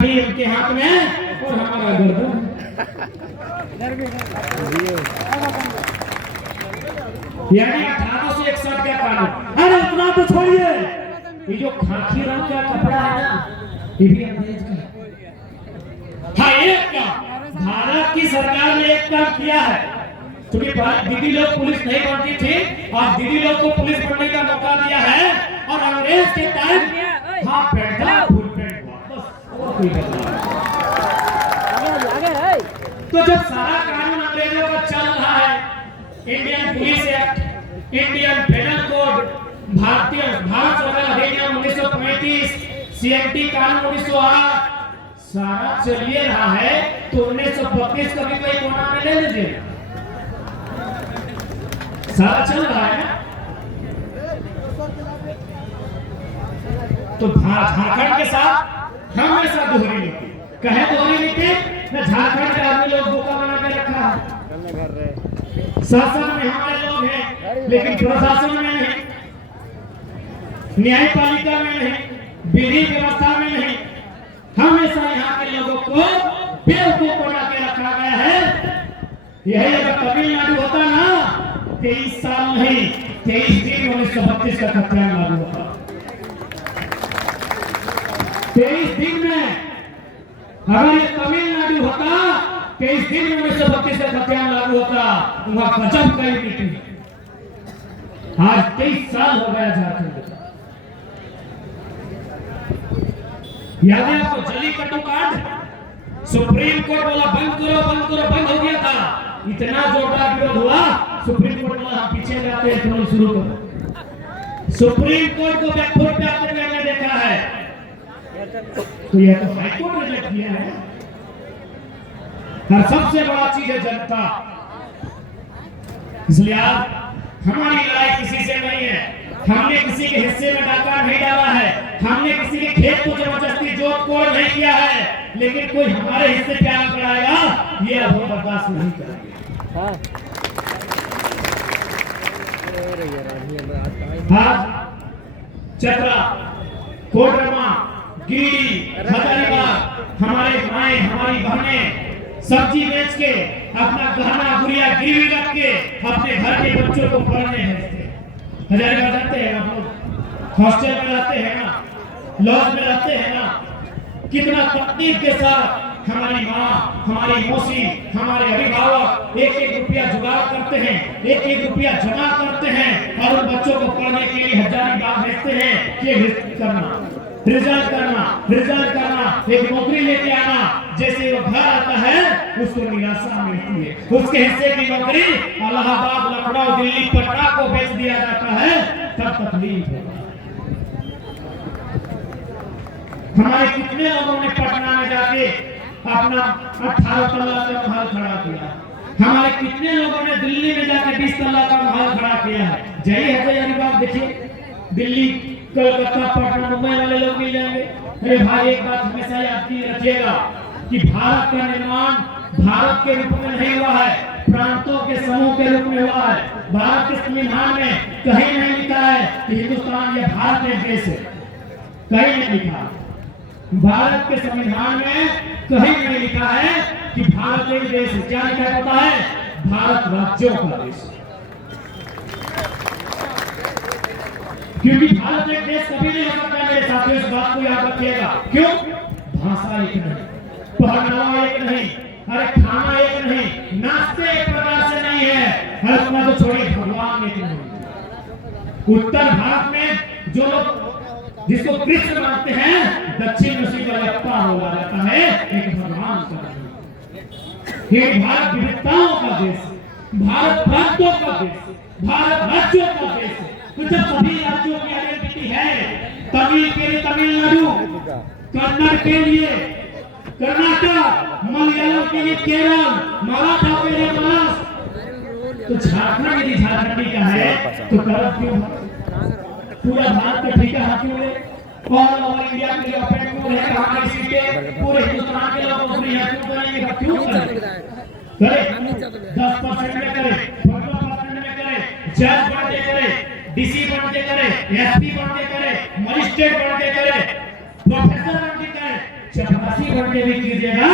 उनके हाथ में और हमारा गर्दन। यानी 1861 का कानून। अरे उतना तो छोड़िए, ये जो खाकी रंग का कपड़ा है ना, ये भी अंग्रेज का। हाँ, एक काम भारत की सरकार ने एक काम किया है, क्योंकि दीदी लोग पुलिस नहीं बनती थी और दीदी लोग को पुलिस बनने का मौका दिया है। और अंग्रेज के टाइम हाँ पैंटा फुल पैंट बस और कोई तो जब सारा कानून अंग्रेजों का चल रहा है, Indian police act, Indian penal code, भारतीय भारत सरकार अधिनियम 1935, सीएमटी कानून 1908 सारा चलिए रहा है, तो 1932 का भी कोई कोना में ले लीजिए, सारा चल रहा है ना। तो झारखंड के साथ हमेशा दोहरी नीति, कहे दोहरी नीति न झारखंड के आदमी लोग बोका बना के रखा है। शासन में हमारे लोग हैं, लेकिन प्रशासन में नहीं, न्यायपालिका में नहीं, विधि व्यवस्था में नहीं। हमेशा यहाँ के लोगों को बेवकूफ बना के रखा गया है। यही अगर तमिलनाडु होता ना, 23 साल नहीं 23 दिन 1932 का खतरा लागू होता। 23 दिन में अगर ये तमिलनाडु होता, 23 दिन में 1932 का खतरा लागू होता, वहां गजब का नीति। आज 23 साल हो गया झारखंड। याद है आपको जल्लीकट्टू कांड? सुप्रीम कोर्ट बोला बंद करो बंद करो, बंद हो गया था। इतना जोरदार विरोध हुआ, सुप्रीम कोर्ट बोला हम पीछे जाते हैं, तुम शुरू करो। सुप्रीम कोर्ट को बैकफुट पे आते हुए हमने देखा है। तो यह तो हाई कोर्ट ने रिजेक्ट किया है। और सबसे बड़ा चीज है जनता। इसलिए हमारी लड़ाई किसी से नहीं है। हमने किसी के हिस्से में डाका नहीं डाला है, हमने kiसी के खेत को जबरदस्ती जोत तोड़ नहीं किया है, लेकिन कोई हमारे हिस्से पे आग लगाएगा, ये अब हम बर्दाश्त नहीं करेंगे। चतरा, कोडरमा, गिरिडीह, हजारीबाग, हमारे माएं हमारी बहनें सब्जी बेच के अपना गहना गुड़िया गिरवी रख के अपने घर के बच्चों को पढ़ने भेजते। हजारीबाग रहते हैं आप लोग, हॉस्टल में रहते हैं ना, लॉज में रहते हैं ना, कितना तकलीफ के साथ हमारी माँ, हमारी मौसी, हमारे अभिभावक एक एक रुपया जुगाड़ करते हैं, एक एक रुपया जमा करते हैं और उन बच्चों को पढ़ने के लिए हजारीबाग भेजते हैं कि रिजल्ट करना, एक नौकरी लेके आना। जैसे वो घर आता है उसको निराशा मिलती है, उसके हिस्से की नौकरी इलाहाबाद, लखनऊ, दिल्ली, पटना को भेज दिया जाता है, तब तकलीफ है। हमारे कितने लोगों ने पटना में जाके अपना 18 तल्ला का महल खड़ा किया, हमारे कितने लोगों ने दिल्ली में जाकर 20 तल्ला का महल खड़ा किया है। जय हजारीबाग देखिए, दिल्ली, कलकत्ता, पटना, मुंबई वाले लोग मिल जाएंगे। अरे भाई एक बात हमेशा याद रखिएगा कि भारत का निर्माण भारत के रूप में नहीं हुआ है, प्रांतों के समूह के रूप में हुआ है। भारत के संविधान में कहीं नहीं लिखा है कि हिंदुस्तान या भारत एक देश है, कहीं नहीं लिखा। भारत के संविधान में कहीं नहीं लिखा है कि भारत एक देश है। क्या लिखा है पता है? भारत राज्यों का देश है। क्योंकि भारत एक देश कभी नहीं हो सकता। मेरे साथियों, इस बात को याद रखिएगा। क्यों? भाषा एक नहीं, पहनावा एक नहीं, अरे खाना एक नहीं, नाश्ते एक प्रकार से नहीं है, अरे अपना तो छोड़िए भगवान एक नहीं। उत्तर भारत में जो लोग जिसको कृष्ण मानते हैं, दक्षिण में शिवप्पा बोला जाता है, एक भगवान का देश। ये भारत विविधताओं का देश, भारत प्रांतों का देश, भारत राज्यों का देश है। तो जब सभी राज्यों की आइडेंटिटी है, तमिल के लिए तमिलनाडु, कन्नड़ के लिए कर्नाटक, मलयालम के लिए केरल, मराठा के लिए महाराष्ट्र, तो झारखंड यदि झारखंडी का है तो करब क्यों? पूरा भारत का ठेका हाथ क्यों ले? ऑल ओवर इंडिया के लिए ओपन क्यों है? हमारी सीटें पूरे हिंदुस्तान के लोग अपनी यहाँ क्यों करेंगे? क्यों करें? 10% में करे, 15% में करे, जज बन के करे, डीसी बन के करे, एसपी बन के करे, मजिस्ट्रेट बन के करे, प्रोफेसर बन के करे, चपरासी बन के भी कीजिएगा।